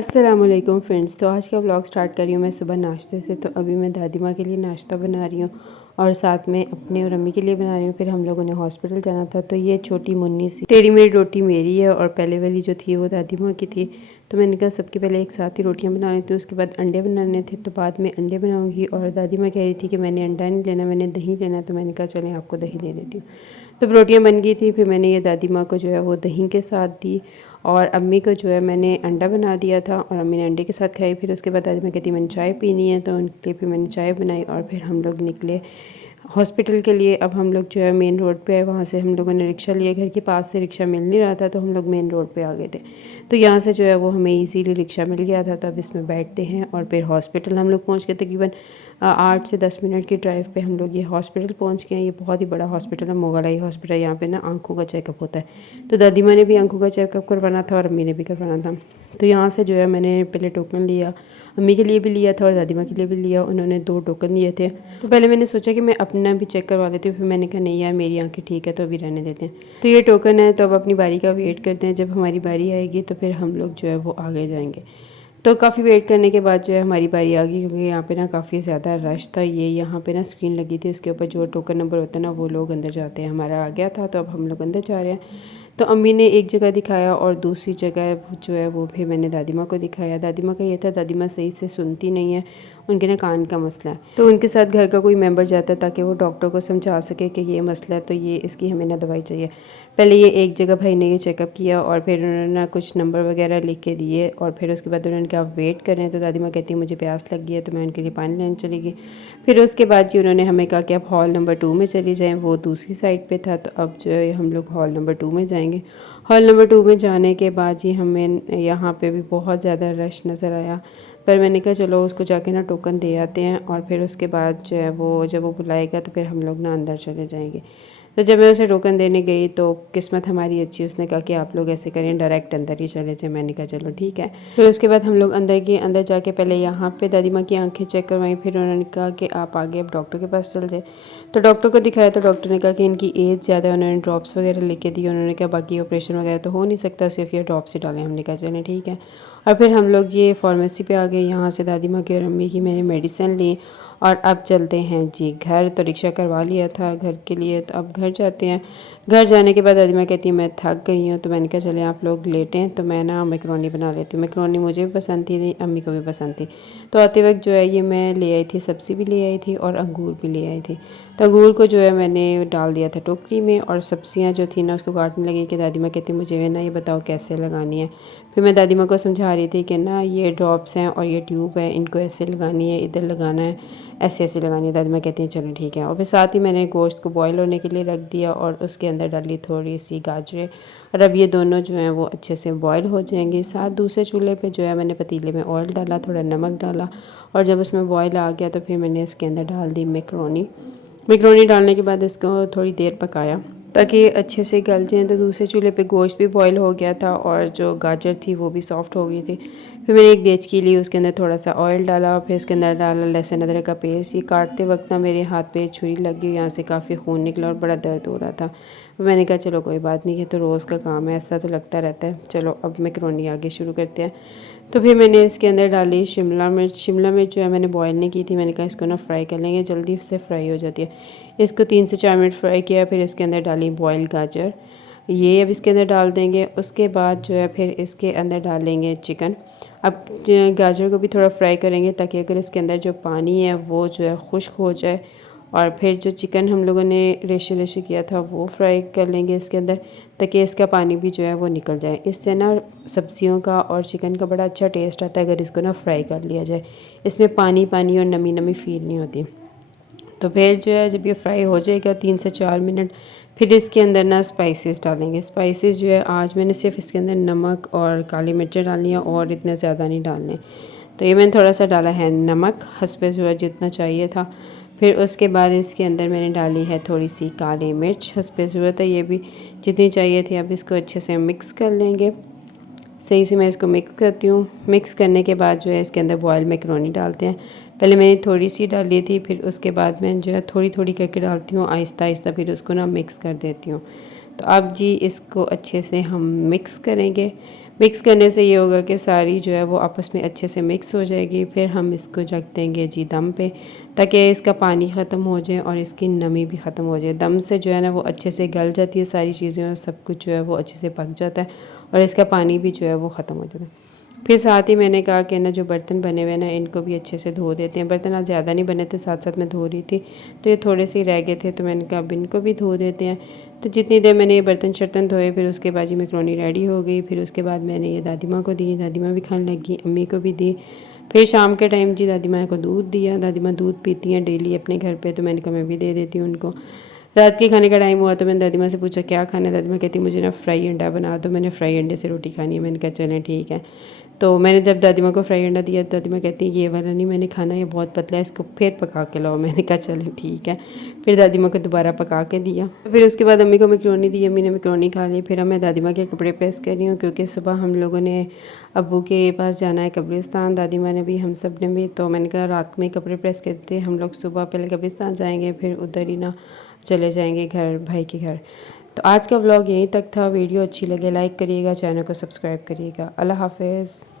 अस्सलामुअलैकुम फ्रेंड्स। तो आज का व्लॉग स्टार्ट कर रही हूँ मैं सुबह नाश्ते से। तो अभी मैं दादी माँ के लिए नाश्ता बना रही हूँ और साथ में अपने और अम्मी के लिए बना रही हूँ। फिर हम लोगों ने हॉस्पिटल जाना था, तो ये छोटी मुन्नी सी टेढ़ी मेढ़ी रोटी मेरी है और पहले वाली जो थी वो दादी माँ की थी। तो मैंने कहा सबके पहले एक साथ ही रोटियाँ बना लेती हूँ, उसके बाद अंडे बनाने थे तो बाद में अंडे बनाऊँगी। और दादी माँ कह रही थी कि मैंने अंडा नहीं लेना, मैंने दही लेना। तो मैंने कहा चलें आपको दही दे देती हूँ। तो रोटियाँ बन गई थी। फिर मैंने ये दादी माँ को जो है वो दही के साथ दी और अम्मी को जो है मैंने अंडा बना दिया था और अम्मी ने अंडे के साथ खाई। फिर उसके बाद दादी माँ कहती मैंने चाय पीनी है, तो उनके लिए फिर मैंने चाय बनाई और फिर हम लोग निकले हॉस्पिटल के लिए। अब हम लोग जो है मेन रोड पे है, वहाँ से हम लोगों ने रिक्शा लिया। घर के पास से रिक्शा मिल नहीं रहा था तो हम लोग मेन रोड पे आ गए थे। तो यहाँ से जो है वो हमें इजीली रिक्शा मिल गया था। तो अब इसमें बैठते हैं और फिर हॉस्पिटल हम लोग पहुँच गए। तकरीबन 8 से 10 मिनट की ड्राइव पे हम लोग ये हॉस्पिटल पहुँच गए हैं। ये बहुत ही बड़ा हॉस्पिटल है, मोगलाई हॉस्पिटल। यहाँ पे ना आँखों का चेकअप होता है। तो दादी माँ ने भी आँखों का चेकअप करवाना था और अम्मी ने भी करवाना था। तो यहाँ से जो है मैंने पहले टोकन लिया, अम्मी के लिए भी लिया था और दादी माँ के लिए भी लिया। उन्होंने 2 टोकन लिए थे। तो पहले मैंने सोचा कि मैं अपना भी चेक करवा लेती हूँ, फिर मैंने कहा नहीं यार मेरी आंखें ठीक है तो अभी रहने देते हैं। तो ये टोकन है, तो अब अपनी बारी का वेट करते हैं। जब हमारी बारी आएगी तो फिर हम लोग जो है वो आगे जाएंगे। तो काफ़ी वेट करने के बाद जो है हमारी बारी आ गई, क्योंकि यहाँ पे ना काफ़ी ज़्यादा रश था। ये यहाँ पे ना स्क्रीन लगी थी, इसके ऊपर जो टोकन नंबर होता है ना वो लोग अंदर जाते हैं। हमारा आ गया था तो अब हम लोग अंदर जा रहे हैं। तो अम्मी ने एक जगह दिखाया और दूसरी जगह जो है वो भी मैंने दादी माँ को दिखाया। दादी माँ का ये था, दादी माँ सही से सुनती नहीं है, उनके ना कान का मसला है। तो उनके साथ घर का कोई मेंबर जाता है ताकि वो डॉक्टर को समझा सके कि ये मसला है, तो ये इसकी हमें ना दवाई चाहिए। पहले ये एक जगह भाई ने ये चेकअप किया और फिर उन्होंने ना कुछ नंबर वगैरह लिख के दिए और फिर उसके बाद उन्होंने कहा वेट करें। तो दादी माँ कहती है मुझे प्यास लग गई है, तो मैं उनके लिए पानी लेने चली गई। फिर उसके बाद जी उन्होंने हमें कहा कि आप हॉल नंबर 2 में चली जाएँ, वो दूसरी साइड पे था। तो अब जो है हम लोग हॉल नंबर 2 में जाएंगे। हॉल नंबर 2 में जाने के बाद जी हमें यहाँ पे भी बहुत ज़्यादा रश नज़र आया, पर मैंने कहा चलो उसको जाके ना टोकन दे आते हैं और फिर उसके बाद जो है वो जब वो बुलाएगा तो फिर हम लोग ना अंदर चले जाएंगे। तो जब मैं उसे टोकन देने गई तो किस्मत हमारी अच्छी, उसने कहा कि आप लोग ऐसे करें डायरेक्ट अंदर ही चले जाए। मैंने कहा चलो ठीक है। फिर उसके बाद हम लोग अंदर गए। अंदर जाके पहले यहाँ पे दादी माँ की आंखें चेक करवाई, फिर उन्होंने कहा कि आप आगे अब डॉक्टर के पास चल जाए। तो डॉक्टर को दिखाया तो डॉक्टर ने कहा कि इनकी एज ज़्यादा है, उन्होंने ड्रॉप्स वगैरह लेके दी। उन्होंने कहा बाकी ऑपरेशन वगैरह तो हो नहीं सकता, सिर्फ ये ड्रॉप्स ही डालें। हमने कहा चलें ठीक है। और फिर हम लोग ये फार्मेसी पे आ गए। यहाँ से दादी माँ की और अम्मी की मैंने मेडिसिन ली और अब चलते हैं जी घर। तो रिक्शा करवा लिया था घर के लिए, तो अब घर जाते हैं। घर जाने के बाद दादी माँ कहती है मैं थक गई हूँ, तो मैंने कहा चले आप लोग लेटें, तो मैं ना मैक्रोनी बना लेती हूँ। मैक्रोनी मुझे भी पसंद थी, अम्मी को भी पसंद थी। तो आते वक्त जो है ये मैं ले आई थी, सब्ज़ी भी ले आई थी और अंगूर भी ले आई थी। तो अंगूर को जो है मैंने डाल दिया था टोकरी में और सब्जियां जो थी ना उसको काटने लगी कि दादी माँ कहती मुझे ना ये बताओ कैसे लगानी है। फिर मैं दादी माँ को समझा रही थी कि ना ये ड्रॉप्स हैं और ये ट्यूब है, इनको ऐसे लगानी है, इधर लगाना है, ऐसे ऐसे लगानी है। दादी माँ कहती हैं चलो ठीक है। और फिर साथ ही मैंने गोश्त को बॉयल होने के लिए रख दिया और उसके अंदर डाली थोड़ी सी गाजरें। और अब ये दोनों जो हैं वो अच्छे से बॉयल हो जाएंगे। साथ दूसरे चूल्हे पे जो है मैंने पतीले में ऑयल डाला, थोड़ा नमक डाला और जब उसमें बॉयल आ गया तो फिर मैंने इसके अंदर डाल दी मैक्रोनी। मैक्रोनी डालने के बाद इसको थोड़ी देर पकाया ताकि अच्छे से गल जाएँ। तो दूसरे चूल्हे पे गोश्त भी बॉईल हो गया था और जो गाजर थी वो भी सॉफ्ट हो गई थी। फिर मैंने एक देचकी ली, उसके अंदर थोड़ा सा ऑयल डाला और फिर इसके अंदर डाला लहसुन अदरक का पेस्ट। ये काटते वक्त ना मेरे हाथ पे छुरी लग गई, यहाँ से काफ़ी खून निकला और बड़ा दर्द हो रहा था। मैंने कहा चलो कोई बात नहीं, ये तो रोज़ का काम है, ऐसा तो लगता रहता है। चलो अब मैक्रोनी आगे शुरू करते हैं। तो फिर मैंने इसके अंदर डाली शिमला मिर्च। शिमला मिर्च जो है मैंने बॉयल नहीं की थी, मैंने कहा इसको ना फ्राई कर लेंगे, जल्दी से फ्राई हो जाती है। इसको 3 से 4 मिनट फ्राई किया। फिर इसके अंदर डाली बॉयल गाजर, ये अब इसके अंदर डाल देंगे। उसके बाद जो है फिर इसके अंदर डालेंगे चिकन। अब गाजर को भी थोड़ा फ्राई करेंगे ताकि अगर इसके अंदर जो पानी है वो जो है खुश्क हो जाए। और फिर जो चिकन हम लोगों ने रेशे रेशे किया था वो फ्राई कर लेंगे इसके अंदर, ताकि इसका पानी भी जो है वो निकल जाए। इससे ना सब्जियों का और चिकन का बड़ा अच्छा टेस्ट आता है अगर इसको ना फ्राई कर लिया जाए। इसमें पानी पानी और नमी नमी फील नहीं होती। तो फिर जो है जब ये फ्राई हो जाएगा 3 से 4 मिनट, फिर इसके अंदर ना स्पाइसेस डालेंगे। स्पाइसेस जो है आज मैंने सिर्फ इसके अंदर नमक और काली मिर्चें डाली हैं और इतने ज़्यादा नहीं डालने। तो ये मैंने थोड़ा सा डाला है नमक, हस्बे जो है जितना चाहिए था। फिर उसके बाद इसके अंदर मैंने डाली है थोड़ी सी काली मिर्च, हस्बे ज़रूरत है, ये भी जितनी चाहिए थी। अब इसको अच्छे से मिक्स कर लेंगे। सही से मैं इसको मिक्स करती हूँ। मिक्स करने के बाद जो है इसके अंदर बॉयल मैक्रोनी डालते हैं। पहले मैंने थोड़ी सी डाली थी, फिर उसके बाद मैं जो है थोड़ी थोड़ी करके डालती हूँ आहिस्ता आहिस्ता, फिर उसको ना मिक्स कर देती हूँ। तो अब जी इसको अच्छे से हम मिक्स करेंगे। मिक्स करने से ये होगा कि सारी जो है वो आपस में अच्छे से मिक्स हो जाएगी। फिर हम इसको रख देंगे जी दम पे, ताकि इसका पानी ख़त्म हो जाए और इसकी नमी भी ख़त्म हो जाए। दम से जो है ना वो अच्छे से गल जाती है सारी चीज़ें और सब कुछ जो है वो अच्छे से पक जाता है और इसका पानी भी जो है वो ख़त्म हो जाता है। फिर साथ ही मैंने कहा कि ना जो बर्तन बने हुए ना इनको भी अच्छे से धो देते हैं। बर्तन आज ज़्यादा नहीं बने थे, साथ साथ मैं धो रही थी तो ये थोड़े से ही रह गए थे, तो मैंने कहा अब इनको भी धो देते हैं। तो जितनी देर मैंने ये बर्तन शर्तन धोए फिर उसके बाद जी मैक्रोनी रेडी हो गई। फिर उसके बाद मैंने ये दादी माँ को दी, दादी माँ भी खाने लगी, अम्मी को भी दी। फिर शाम के टाइम जी दादी माँ को दूध दिया। दादी माँ दूध पीती हैं डेली अपने घर पे, तो मैंने कहा मैं भी दे देती हूँ उनको। रात के खाने का टाइम हुआ तो मैंने दादी माँ से पूछा क्या खाना है। दादी माँ कहती मुझे ना फ्राई अंडा बना दो। मैंने फ्राई अंडे से रोटी खानी है। मैंने कहा चलें ठीक है। तो मैंने जब दादी माँ को फ्राई अंडा दिया तो दादी माँ कहती ये वाला नहीं मैंने खाना, ये बहुत पतला है, इसको फिर पका के लाओ। मैंने कहा चलें ठीक है। फिर दादी माँ को दोबारा पका के दिया। फिर उसके बाद अम्मी को मैक्रोनी दी, अम्मी ने मैक्रोनी खा ली। फिर मैं दादी माँ के कपड़े प्रेस कर रही हूँ क्योंकि सुबह हम लोगों ने अब्बू के पास जाना है कब्रिस्तान, दादी माँ ने भी हम सब ने भी। तो मैंने कहा रात में कपड़े प्रेस करते हम लोग, सुबह पहले कब्रिस्तान जाएंगे फिर उधर ही ना चले जाएंगे घर भाई के घर। तो आज का व्लॉग यहीं तक था। वीडियो अच्छी लगे लाइक करिएगा, चैनल को सब्सक्राइब करिएगा। अल्लाह हाफ़िज़।